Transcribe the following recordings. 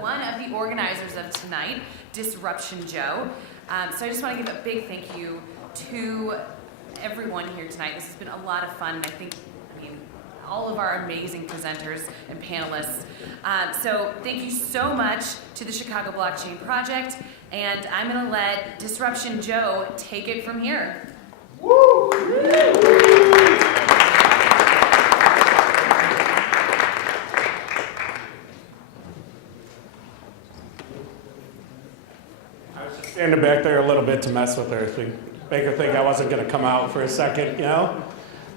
one of the organizers of tonight, Disruption Joe. So I just want to give a big thank you to everyone here tonight. This has been a lot of fun, and I mean, all of our amazing presenters and panelists. So thank you so much to the Chicago Blockchain Project, and I'm going to let Disruption Joe take it from here. Woo! Standing back there a little bit to mess with her, make her think I wasn't going to come out for a second, you know?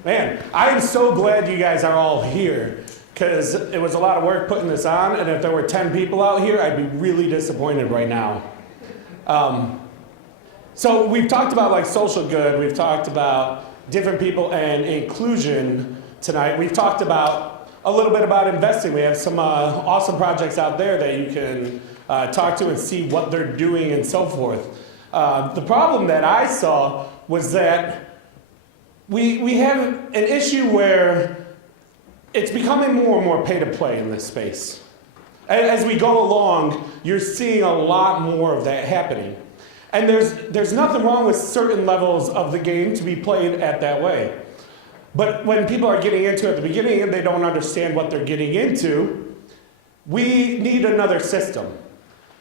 Man, I am so glad you guys are all here, because it was a lot of work putting this on, and if there were 10 people out here, I'd be really disappointed right now. So we've talked about like social good, we've talked about different people and inclusion tonight. We've talked about a little bit about investing. We have some awesome projects out there that you can talk to and see what they're doing and so forth. The problem that I saw was that we have an issue where it's becoming more and more pay to play in this space. As we go along, you're seeing a lot more of that happening. And there's nothing wrong with certain levels of the game to be played at that way. But when people are getting into it at the beginning and they don't understand what they're getting into, we need another system.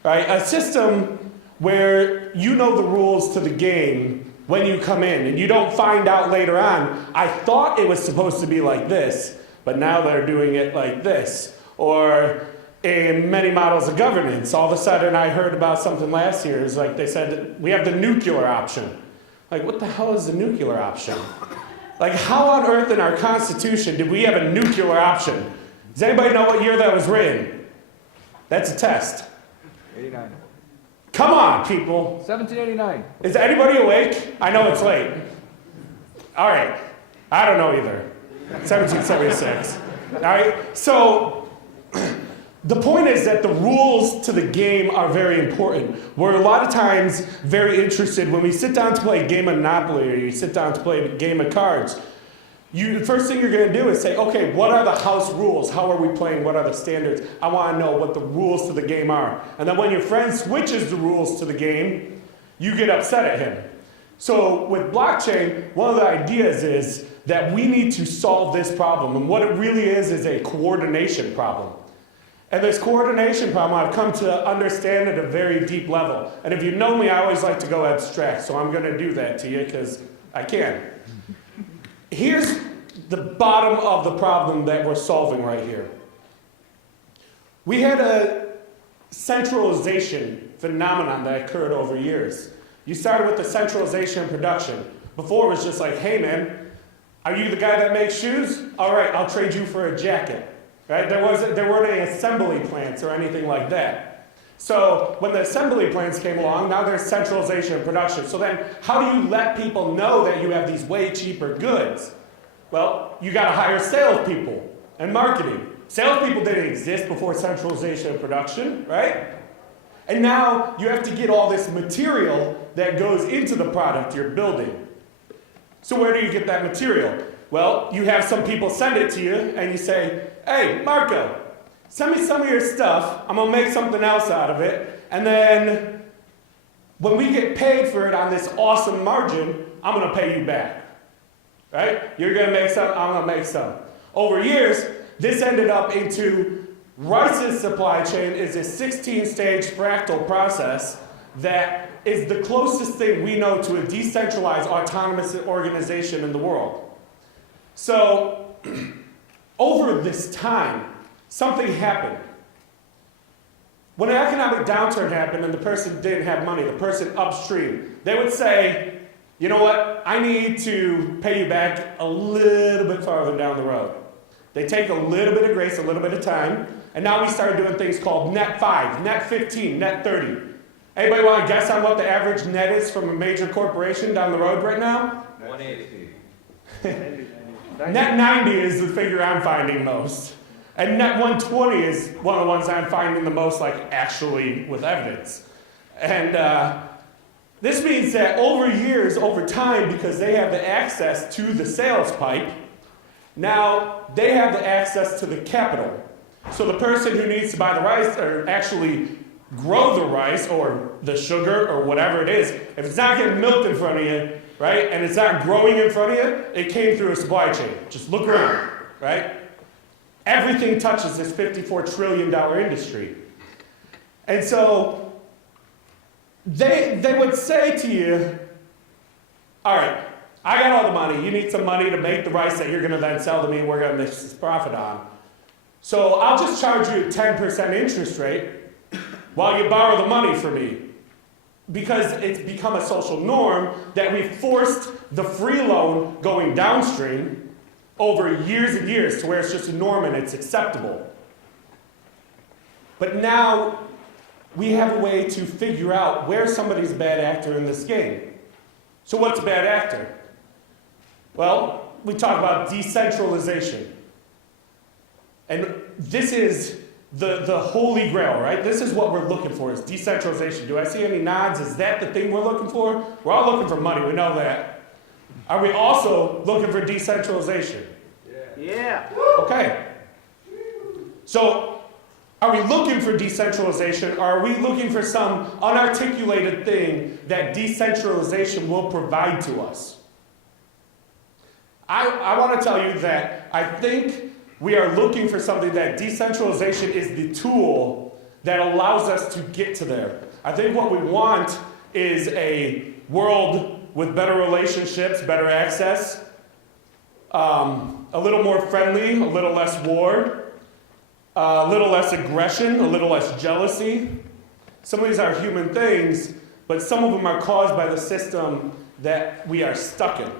Right? A system where you know the rules to the game when you come in, and you don't find out later on, I thought it was supposed to be like this, but now they're doing it like this. Or in many models of governance, all of a sudden I heard about something last year, it's like they said, we have the nuclear option. Like, what the hell is the nuclear option? Like, how on earth in our Constitution did we have a nuclear option? Does anybody know what year that was written? That's a test. 89. Come on, people. 1789. Is anybody awake? I know it's late. All right. I don't know either. 1776. All right. So the point is that the rules to the game are very important. We're a lot of times very interested when we sit down to play a game of Monopoly or you sit down to play a game of cards. The first thing you're going to do is say, okay, what are the house rules? How are we playing? What are the standards? I want to know what the rules to the game are. And then when your friend switches the rules to the game, you get upset at him. So with blockchain, one of the ideas is that we need to solve this problem. And what it really is a coordination problem. And this coordination problem I've come to understand at a very deep level. And if you know me, I always like to go abstract. So I'm going to do that to you because I can. Here's the bottom of the problem that we're solving right here. We had a centralization phenomenon that occurred over years. You started with the centralization of production. Before it was just like, hey man, are you the guy that makes shoes? All right, I'll trade you for a jacket. Right? There weren't any assembly plants or anything like that. So when the assembly plants came along, now there's centralization of production. So then how do you let people know that you have these way cheaper goods? Well, you got to hire salespeople and marketing. Salespeople didn't exist before centralization of production, right? And now you have to get all this material that goes into the product you're building. So where do you get that material? Well, you have some people send it to you and you say, hey, Marco, send me some of your stuff. I'm going to make something else out of it. And then when we get paid for it on this awesome margin, I'm going to pay you back. Right? You're going to make some, I'm going to make some. Over years, this ended up into Rice's supply chain is a 16-stage fractal process that is the closest thing we know to a decentralized autonomous organization in the world. So over this time, something happened. When an economic downturn happened and the person didn't have money, the person upstream, they would say, you know what, I need to pay you back a little bit farther down the road. They take a little bit of grace, a little bit of time, and now we started doing things called net 5, net 15, net 30. Anybody want to guess on what the average net is from a major corporation down the road right now? 180. Net 90 is the figure I'm finding most. And net 120 is one of the ones I'm finding the most, like, actually with evidence. And this means that over years, over time, because they have the access to the sales pipe, now they have the access to the capital. So the person who needs to buy the rice or actually grow the rice or the sugar or whatever it is, if it's not getting milked in front of you, right, and it's not growing in front of you, it came through a supply chain. Just look around, right? Everything touches this $54 trillion industry. And so they would say to you, all right, I got all the money. You need some money to make the rice that you're going to then sell to me and we're going to make this profit on. So I'll just charge you a 10% interest rate while you borrow the money from me. Because it's become a social norm that we've forced the free loan going downstream over years and years to where it's just a norm and it's acceptable. But now we have a way to figure out where somebody's a bad actor in this game. So what's a bad actor? Well, we talk about decentralization. And this is the holy grail, right? This is what we're looking for, is decentralization. Do I see any nods? Is that the thing we're looking for? We're all looking for money, we know that. Are we also looking for decentralization? Yeah. Okay. So, are we looking for decentralization, or are we looking for some unarticulated thing that decentralization will provide to us? I want to tell you that I think we are looking for something that decentralization is the tool that allows us to get to there. I think what we want is a world with better relationships, better access, a little more friendly, a little less war, a little less aggression, a little less jealousy. Some of these are human things, but some of them are caused by the system that we are stuck in.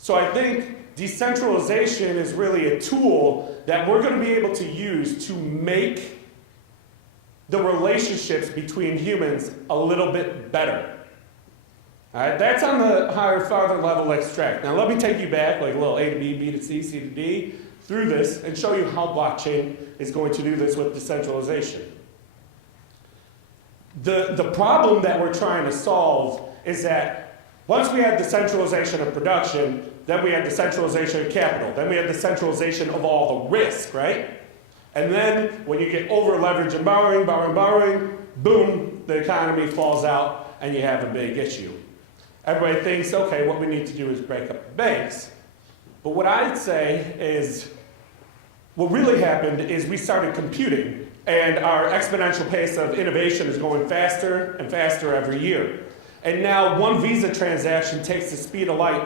So I think decentralization is really a tool that we're going to be able to use to make the relationships between humans a little bit better. All right, that's on the higher, farther level extract. Now let me take you back, like a little A to B, B to C, C to D, through this and show you how blockchain is going to do this with decentralization. The problem that we're trying to solve is that once we had decentralization of production, then we had decentralization of capital, then we had decentralization of all the risk, right? And then when you get over leverage and borrowing, boom, the economy falls out and you have a big issue. Everybody thinks, okay, what we need to do is break up the banks. But what I'd say is, what really happened is we started computing, and our exponential pace of innovation is going faster and faster every year. And now one Visa transaction takes the speed of light.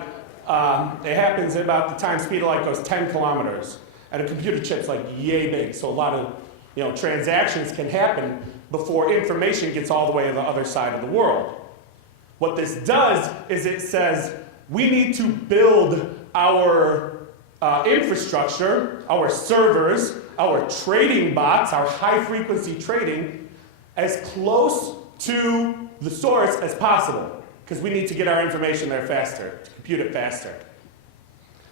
It happens at about the time speed of light goes 10 kilometers. And a computer chip's like yay big, so a lot of transactions can happen before information gets all the way to the other side of the world. What this does is it says we need to build our infrastructure, our servers, our trading bots, our high-frequency trading, as close to the source as possible, because we need to get our information there faster, to compute it faster.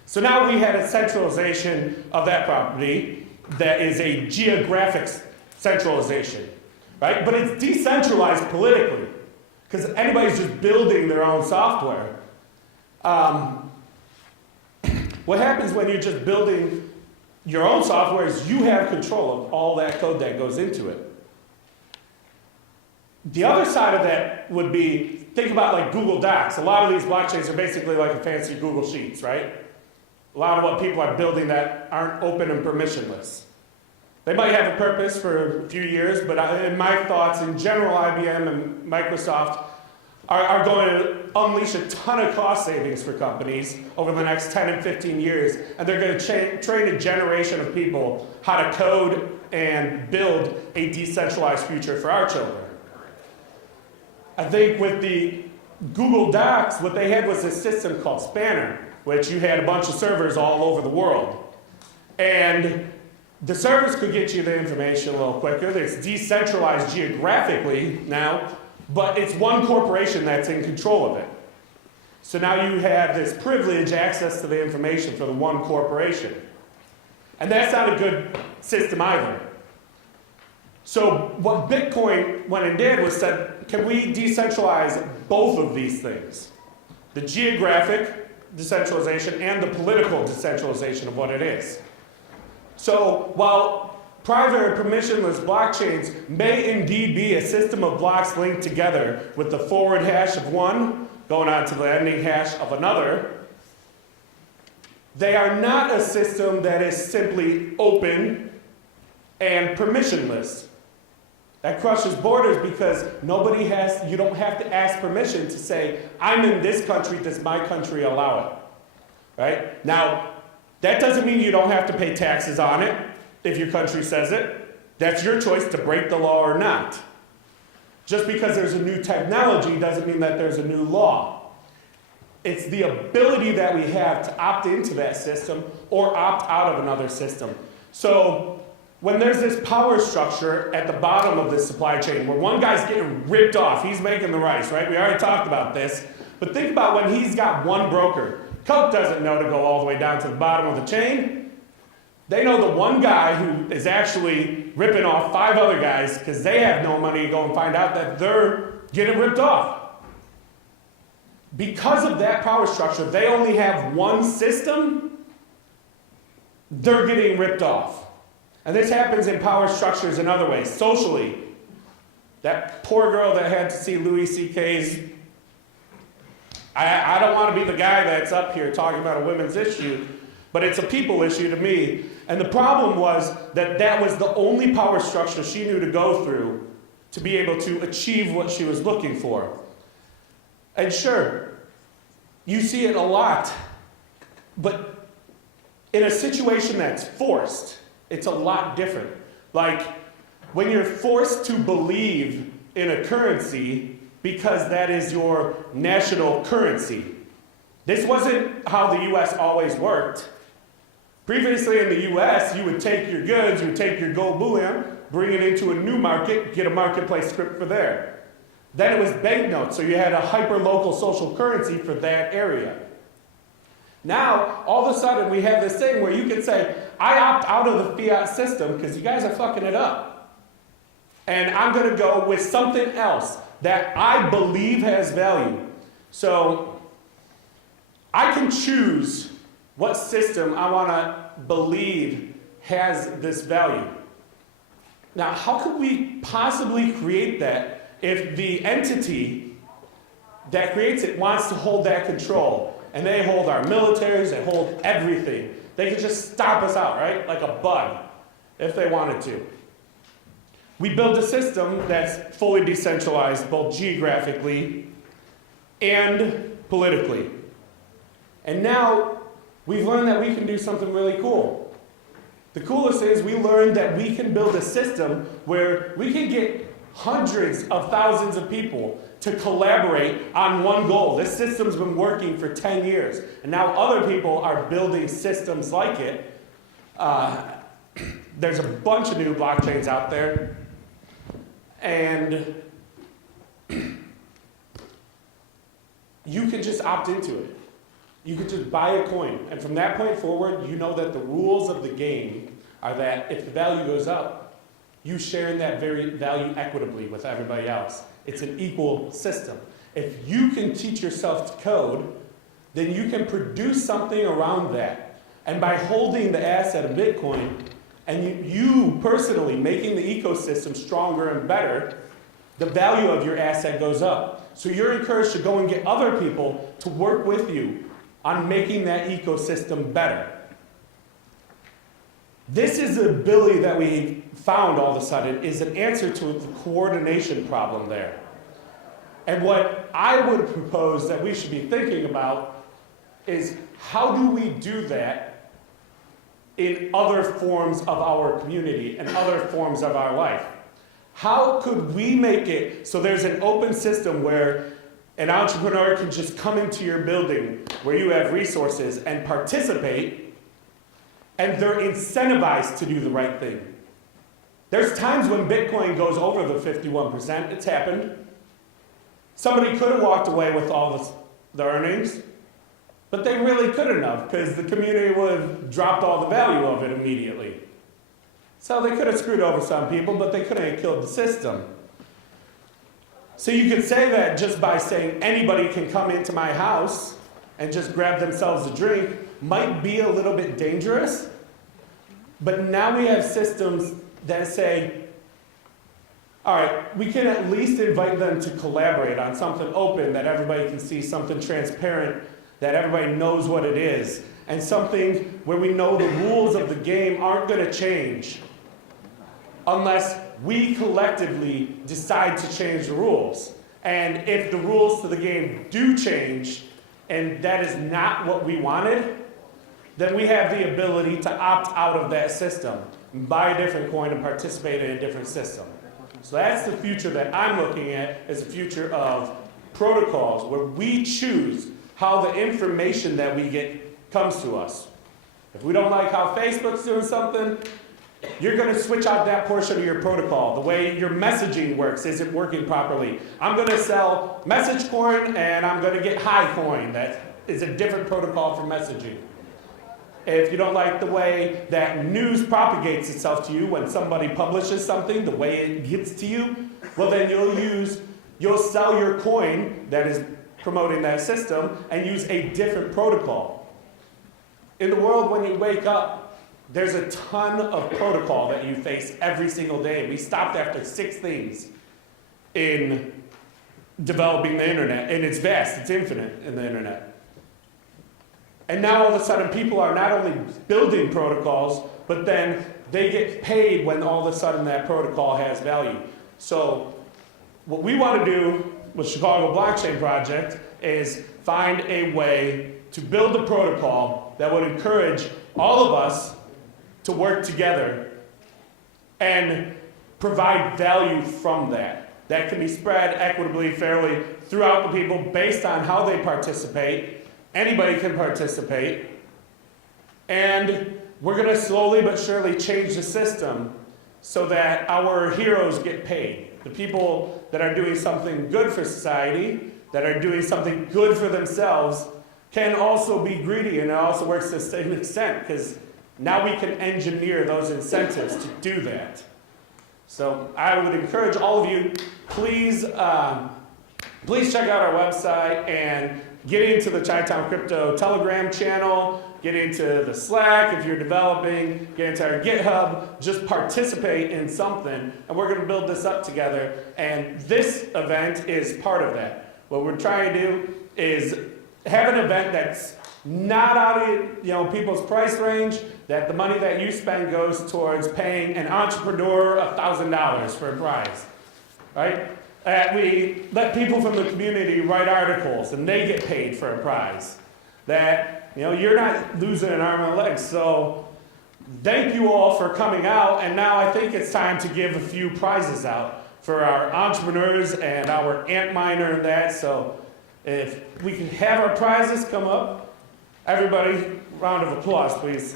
So now we had a centralization of that property that is a geographic centralization, right? But it's decentralized politically, because anybody's just building their own software. What happens when you're just building your own software is you have control of all that code that goes into it. The other side of that would be, think about like Google Docs. A lot of these blockchains are basically like a fancy Google Sheets, right? A lot of what people are building that aren't open and permissionless. They might have a purpose for a few years, but in my thoughts, in general, IBM and Microsoft are going to unleash a ton of cost savings for companies over the next 10 and 15 years, and they're going to train a generation of people how to code and build a decentralized future for our children. I think with the Google Docs, what they had was a system called Spanner, which you had a bunch of servers all over the world. And the servers could get you the information a little quicker. It's decentralized geographically now, but it's one corporation that's in control of it. So now you have this privileged access to the information for the one corporation. And that's not a good system either. So what Bitcoin went and did was said, can we decentralize both of these things? The geographic decentralization and the political decentralization of what it is. So while Private or permissionless blockchains may indeed be a system of blocks linked together with the forward hash of one going on to the ending hash of another. They are not a system that is simply open and permissionless. That crushes borders because you don't have to ask permission to say, I'm in this country, does my country allow it? Right? Now, that doesn't mean you don't have to pay taxes on it if your country says it. That's your choice to break the law or not. Just because there's a new technology doesn't mean that there's a new law. It's the ability that we have to opt into that system or opt out of another system. So when there's this power structure at the bottom of this supply chain where one guy's getting ripped off, he's making the rice, right? We already talked about this. But think about when he's got one broker. Coke doesn't know to go all the way down to the bottom of the chain. They know the one guy who is actually ripping off 5 other guys because they have no money to go and find out that they're getting ripped off. Because of that power structure, they only have one system, they're getting ripped off. And this happens in power structures in other ways. Socially, that poor girl that had to see Louis C.K.'s, I don't want to be the guy that's up here talking about a women's issue, but it's a people issue to me. And the problem was that that was the only power structure she knew to go through to be able to achieve what she was looking for. And sure, you see it a lot, but in a situation that's forced, it's a lot different. Like, when you're forced to believe in a currency because that is your national currency. This wasn't how the US always worked. Previously in the US, you would take your goods, you would take your gold bullion, bring it into a new market, get a marketplace script for there. Then it was banknotes, so you had a hyper-local social currency for that area. Now, all of a sudden, we have this thing where you can say, I opt out of the fiat system because you guys are fucking it up. And I'm going to go with something else that I believe has value. So, I can choose what system I want to believe has this value. Now, how could we possibly create that if the entity that creates it wants to hold that control? And they hold our militaries, they hold everything. They could just stomp us out, right? Like a bug, if they wanted to. We build a system that's fully decentralized, both geographically and politically. And now, we've learned that we can do something really cool. The coolest is we learned that we can build a system where we can get hundreds of thousands of people to collaborate on one goal. This system's been working for 10 years, and now other people are building systems like it. There's a bunch of new blockchains out there, and you can just opt into it. You could just buy a coin, and from that point forward, you know that the rules of the game are that if the value goes up, you share in that very value equitably with everybody else. It's an equal system. If you can teach yourself to code, then you can produce something around that. And by holding the asset of Bitcoin, and you personally making the ecosystem stronger and better, the value of your asset goes up. So you're encouraged to go and get other people to work with you on making that ecosystem better. This is the ability that we found all of a sudden is an answer to the coordination problem there. And what I would propose that we should be thinking about is how do we do that in other forms of our community and other forms of our life? How could we make it so there's an open system where an entrepreneur can just come into your building where you have resources and participate, and they're incentivized to do the right thing? There's times when Bitcoin goes over the 51%. It's happened. Somebody could have walked away with all the earnings, but they really couldn't have because the community would have dropped all the value of it immediately. So they could have screwed over some people, but they couldn't have killed the system. So you could say that just by saying anybody can come into my house and just grab themselves a drink might be a little bit dangerous, but now we have systems that say, all right, we can at least invite them to collaborate on something open that everybody can see, something transparent that everybody knows what it is, and something where we know the rules of the game aren't going to change unless we collectively decide to change the rules. And if the rules to the game do change, and that is not what we wanted, then we have the ability to opt out of that system, buy a different coin, and participate in a different system. So that's the future that I'm looking at, as a future of protocols, where we choose how the information that we get comes to us. If we don't like how Facebook's doing something, you're going to switch out that portion of your protocol. The way your messaging works isn't working properly. I'm going to sell message coin, and I'm going to get high coin. That is a different protocol for messaging. If you don't like the way that news propagates itself to you when somebody publishes something, the way it gets to you, well then you'll sell your coin that is promoting that system and use a different protocol. In the world, when you wake up, there's a ton of protocol that you face every single day. We stopped after 6 things in developing the internet, and it's vast, it's infinite in the internet. And now all of a sudden people are not only building protocols, but then they get paid when all of a sudden that protocol has value. So what we want to do with Chicago Blockchain Project is find a way to build a protocol that would encourage all of us to work together and provide value from that. That can be spread equitably, fairly throughout the people based on how they participate. Anybody can participate, and we're going to slowly but surely change the system so that our heroes get paid. The people that are doing something good for society, that are doing something good for themselves, can also be greedy, and it also works to the same extent, because now we can engineer those incentives to do that. So I would encourage all of you, please check out our website and get into the Chi-Town Crypto Telegram channel, get into the Slack if you're developing, get into our GitHub, just participate in something, and we're going to build this up together. And this event is part of that. What we're trying to do is have an event that's not out of people's price range, that the money that you spend goes towards paying an entrepreneur $1,000 for a prize, right? That we let people from the community write articles and they get paid for a prize. That you're not losing an arm and a leg. So thank you all for coming out, and now I think it's time to give a few prizes out for our entrepreneurs and our ant miner and that. So if we can have our prizes come up, everybody, round of applause, please.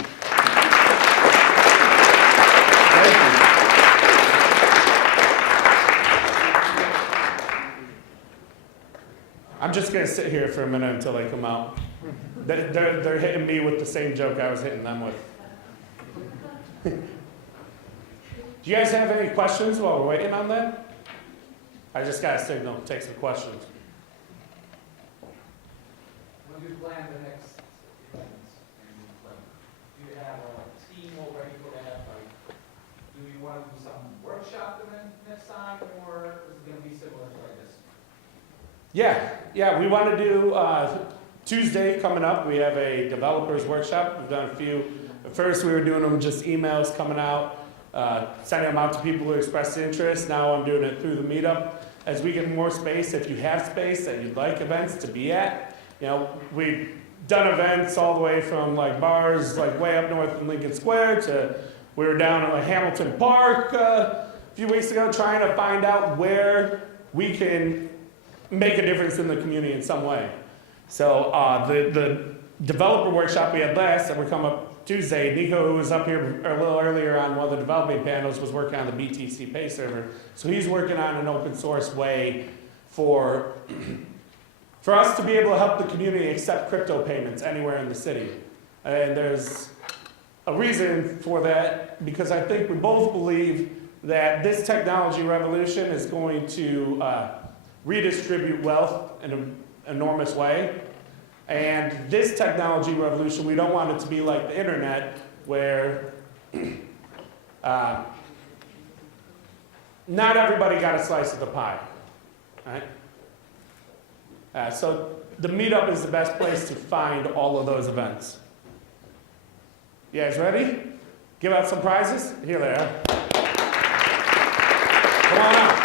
Thank you. I'm just going to sit here for a minute until they come out. They're hitting me with the same joke I was hitting them with. Do you guys have any questions while we're waiting on that? I just got a signal. Take some questions. When you plan the next events, do you have a team already for that? Like, do you want to do some workshop event next time, or is it going to be similar to like this? Yeah, we want to do Tuesday coming up. We have a developers workshop. We've done a few. At first we were doing them just emails coming out, sending them out to people who expressed interest. Now I'm doing it through the meetup. As we get more space, if you have space that you'd like events to be at, we've done events all the way from like bars like way up north in Lincoln Square to we were down at like Hamilton Park a few weeks ago trying to find out where we can make a difference in the community in some way. So the developer workshop we had last that would come up Tuesday, Nico, who was up here a little earlier on one of the developing panels, was working on the BTC Pay server. So he's working on an open source way for us to be able to help the community accept crypto payments anywhere in the city. And there's a reason for that, because I think we both believe that this technology revolution is going to redistribute wealth in an enormous way. And this technology revolution, we don't want it to be like the internet, where not everybody got a slice of the pie. Right? So the meetup is the best place to find all of those events. You guys ready? Give out some prizes? Here they are. Come on up.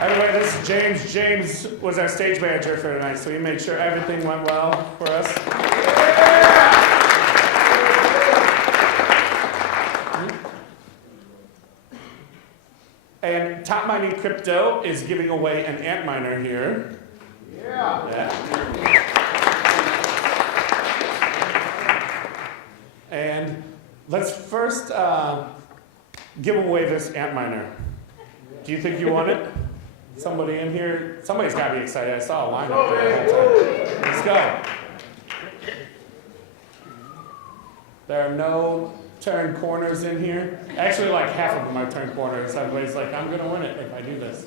Everybody, this is James. James was our stage manager for tonight, so he made sure everything went well for us. And Top Mining Crypto is giving away an Antminer here. Yeah. And let's first give away this Antminer. Do you think you want it? Somebody in here? Somebody's got to be excited. I saw a line up there the whole time. Let's go. There are no turn corners in here. Actually, like half of them are turn corners. Everybody's like, I'm going to win it if I do this.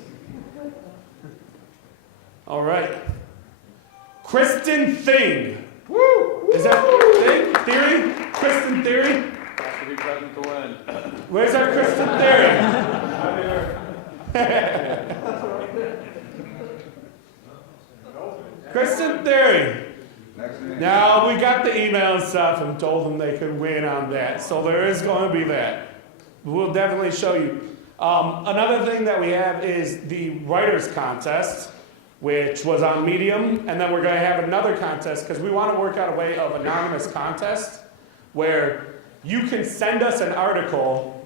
All right. Kristen Thing. Woo! Is that Thing? Theory? Kristen Theory? Has to be present to win. Where's our Kristen Theory? Kristen Theory. Now, we got the email and stuff and told them they could win on that. So there is going to be that. We'll definitely show you. Another thing that we have is the writers contest, which was on Medium. And then we're going to have another contest because we want to work out a way of anonymous contest where you can send us an article,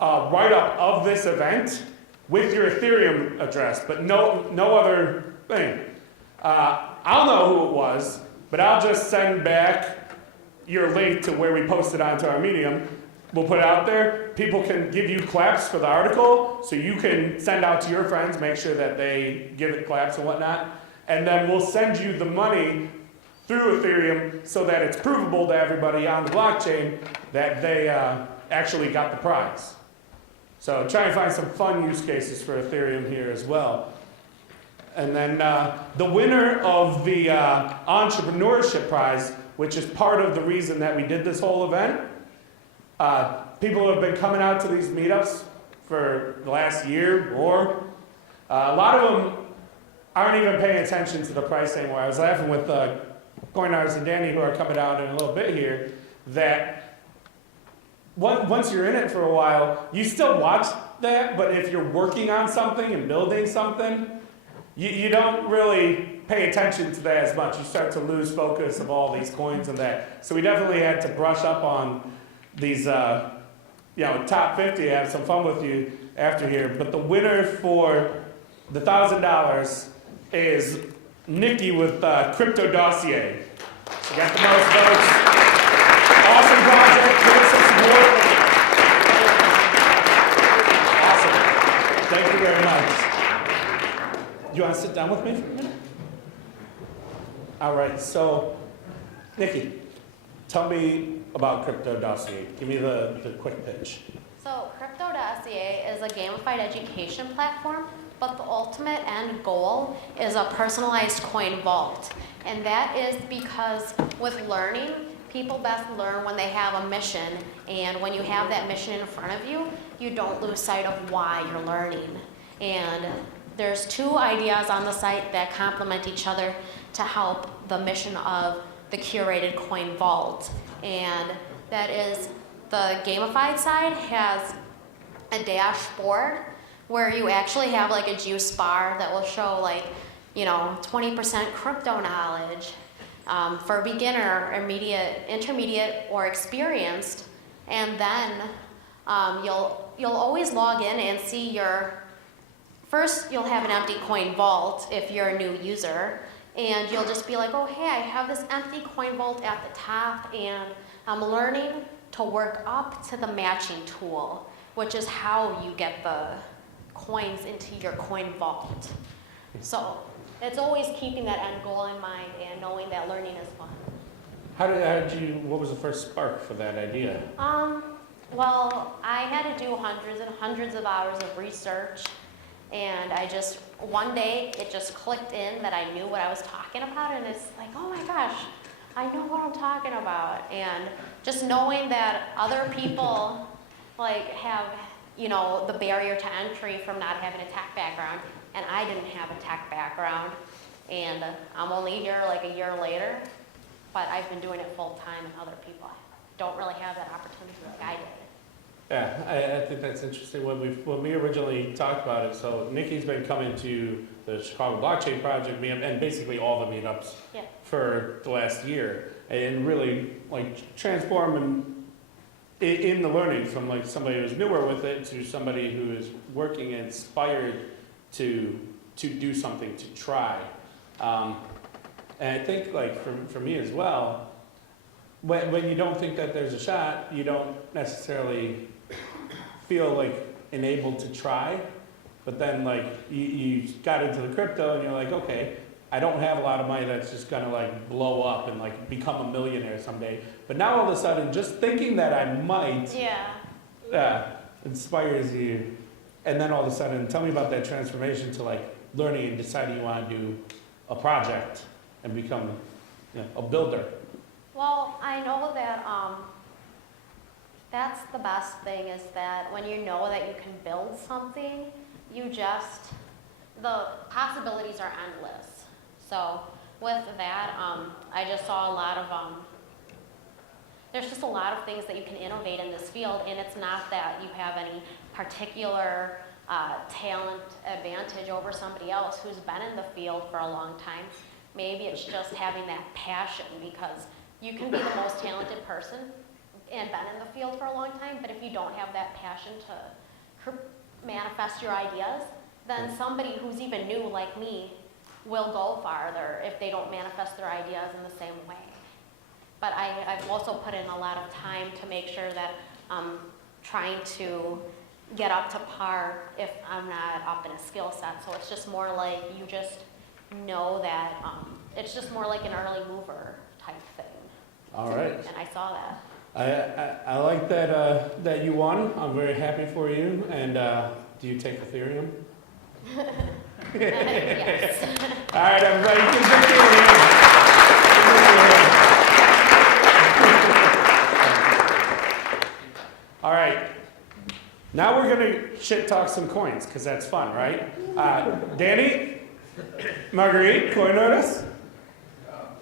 write-up of this event with your Ethereum address, but no other thing. I'll know who it was, but I'll just send back your link to where we posted onto our Medium. We'll put it out there. People can give you claps for the article, so you can send out to your friends, make sure that they give it claps and whatnot. And then we'll send you the money through Ethereum so that it's provable to everybody on the blockchain that they actually got the prize. So try and find some fun use cases for Ethereum here as well. And then the winner of the entrepreneurship prize, which is part of the reason that we did this whole event, people who have been coming out to these meetups for the last year or a lot of them aren't even paying attention to the price anymore. I was laughing with Coinars and Danny, who are coming out in a little bit here, that once you're in it for a while, you still watch that, but if you're working on something and building something, you don't really pay attention to that as much. You start to lose focus of all these coins and that. So we definitely had to brush up on these, top 50, have some fun with you after here. But the winner for the $1,000 is Nikki with Crypto Dossier. She got the most votes. Awesome project. Give us some support. Awesome. Thank you very much. You want to sit down with me for a minute? All right, so, Nikki, tell me about Crypto Dossier. Give me the quick pitch. So, Crypto Dossier is a gamified education platform, but the ultimate end goal is a personalized coin vault. And that is because with learning, people best learn when they have a mission. And when you have that mission in front of you, you don't lose sight of why you're learning. And there's two ideas on the site that complement each other to help the mission of the curated coin vault. And that is the gamified side has a dashboard where you actually have like a juice bar that will show 20% crypto knowledge for beginner, intermediate, or experienced. And then you'll always log in and see your. First, you'll have an empty coin vault if you're a new user, and you'll just be like, oh, hey, I have this empty coin vault at the top, and I'm learning to work up to the matching tool, which is how you get the coins into your coin vault. So it's always keeping that end goal in mind and knowing that learning is fun. What was the first spark for that idea? Well, I had to do hundreds and hundreds of hours of research. And one day, it just clicked in that I knew what I was talking about, and it's like, oh my gosh, I know what I'm talking about. And just knowing that other people like have, you know, the barrier to entry from not having a tech background, and I didn't have a tech background, and I'm only here like a year later, but I've been doing it full time, and other people don't really have that opportunity like I did. Yeah, I think that's interesting. When we originally talked about it, so Nikki's been coming to the Chicago Blockchain Project meetup and basically all the meetups Yeah. for the last year, and really like transforming in the learning from like somebody who's newer with it to somebody who is working inspired to do something, to try. And I think like for me as well, when you don't think that there's a shot, you don't necessarily feel like enabled to try. But then like you got into the crypto and you're like, okay, I don't have a lot of money that's just gonna like blow up and like become a millionaire someday. But now all of a sudden, just thinking that I might inspires you. And then all of a sudden, tell me about that transformation to like learning and deciding you want to do a project and become, you know, a builder. Well, I know that that's the best thing, is that when you know that you can build something, the possibilities are endless. So with that, I just saw a lot of, there's just a lot of things that you can innovate in this field, and it's not that you have any particular talent advantage over somebody else who's been in the field for a long time. Maybe it's just having that passion, because you can be the most talented person and been in the field for a long time, but if you don't have that passion to manifest your ideas, then somebody who's even new like me will go farther if they don't manifest their ideas in the same way. But I've also put in a lot of time to make sure that I'm trying to get up to par if I'm not up in a skill set. So it's just more like you just know that it's just more like an early mover type thing. All right. And I saw that. I like that that you won. I'm very happy for you. And do you take Ethereum? Yes. All right, everybody, give Ethereum. All right. Now we're gonna shit talk some coins, because that's fun, right? Danny, Marguerite, coin notice.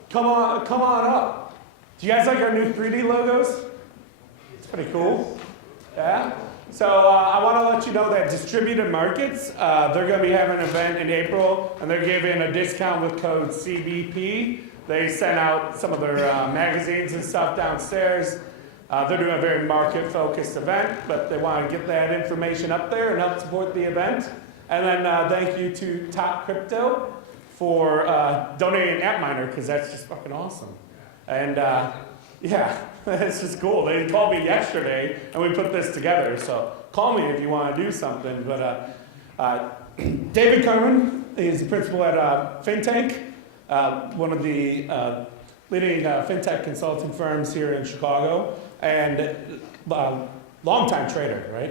Come on up. Do you guys like our new 3D logos? It's pretty cool. Yeah? So I want to let you know that Distributed Markets, they're going to be having an event in April, and they're giving a discount with code CBP. They sent out some of their magazines and stuff downstairs. They're doing a very market-focused event, but they want to get that information up there and help support the event. And then thank you to Top Crypto for donating an app miner, because that's just fucking awesome. And yeah, it's just cool. They called me yesterday, and we put this together. So call me if you want to do something. But David Carmen is the principal at FinTech, one of the leading fintech consulting firms here in Chicago, and longtime trader, right?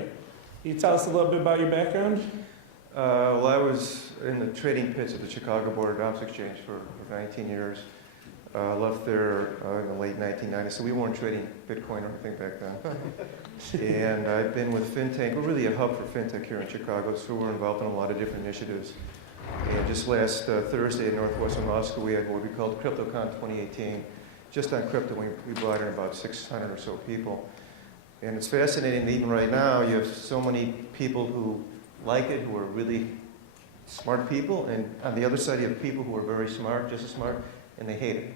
Can you tell us a little bit about your background? Well, I was in the trading pits at the Chicago Board of Options Exchange for 19 years. Left there in the late 1990s, so we weren't trading Bitcoin or anything back then. And I've been with FinTech. We're really a hub for FinTech here in Chicago, so we're involved in a lot of different initiatives. And just last Thursday at Northwestern Law School, we had what we called CryptoCon 2018. Just on crypto, we brought in about 600 or so people. And it's fascinating that even right now, you have so many people who like it, who are really smart people, and on the other side, you have people who are very smart, just as smart, and they hate it.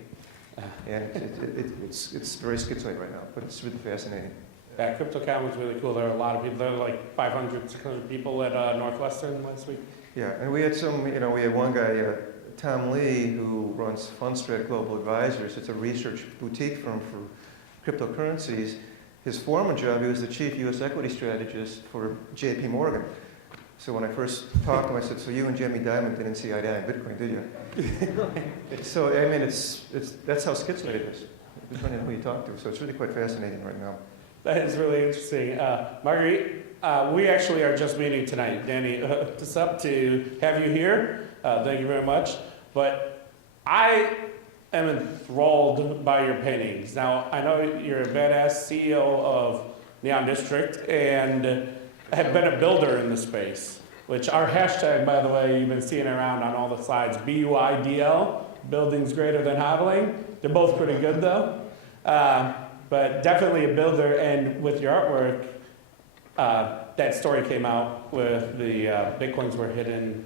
And it's very schizoid right now, but it's really fascinating. Yeah, CryptoCon was really cool. There are a lot of people. There were like 500, 600 people at Northwestern last week. Yeah, and we had we had one guy, Tom Lee, who runs Fundstrat Global Advisors. It's a research boutique firm for cryptocurrencies. His former job, he was the chief U.S. equity strategist for J.P. Morgan. So when I first talked to him, I said, "So you and Jamie Dimon didn't see eye to eye in Bitcoin, did you?" So I mean, that's how schizoid it is, depending on who you talk to. So it's really quite fascinating right now. That is really interesting. Marguerite, we actually are just meeting tonight. Danny hooked us up to have you here. Thank you very much. But I am enthralled by your paintings. Now, I know you're a badass CEO of Neon District, and have been a builder in the space, which our hashtag, by the way, you've been seeing around on all the slides, BUIDL, buildings greater than hodling. They're both pretty good though. But definitely a builder, and with your artwork, that story came out with the Bitcoins were hidden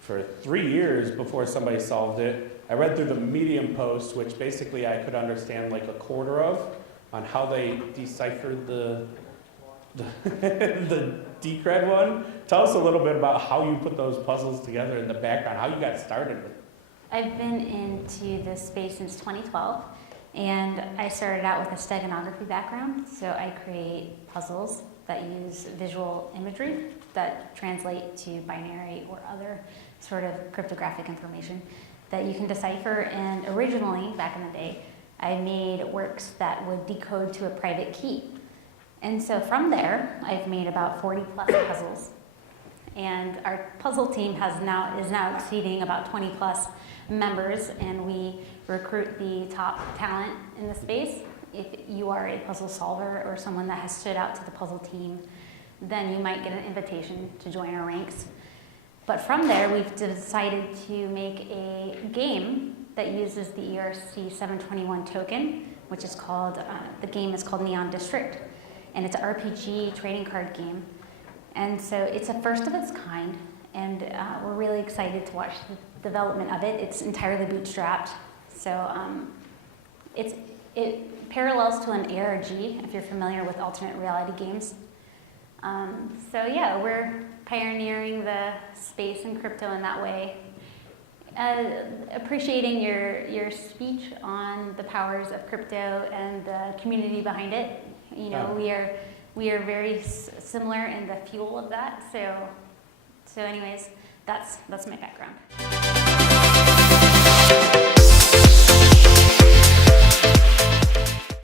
for 3 years before somebody solved it. I read through the Medium post, which basically I could understand like a quarter of, on how they deciphered the Decred one. Tell us a little bit about how you put those puzzles together in the background, how you got started with it. I've been into this space since 2012, and I started out with a steganography background, so I create puzzles that use visual imagery that translate to binary or other sort of cryptographic information that you can decipher. And originally, back in the day, I made works that would decode to a private key. And so from there, I've made about 40 plus puzzles. And our puzzle team is now exceeding about 20 plus members, and we recruit the top talent in the space. If you are a puzzle solver or someone that has stood out to the puzzle team, then you might get an invitation to join our ranks. But from there, we've decided to make a game that uses the ERC 721 token, which is called, the game is called Neon District. And it's an RPG trading card game. And so it's a first of its kind, and we're really excited to watch the development of it. It's entirely bootstrapped. So it parallels to an ARG, if you're familiar with alternate reality games. So yeah, we're pioneering the space and crypto in that way. Appreciating your speech on the powers of crypto and the community behind it. You know, we are very similar in the fuel of that. So anyways, that's my background.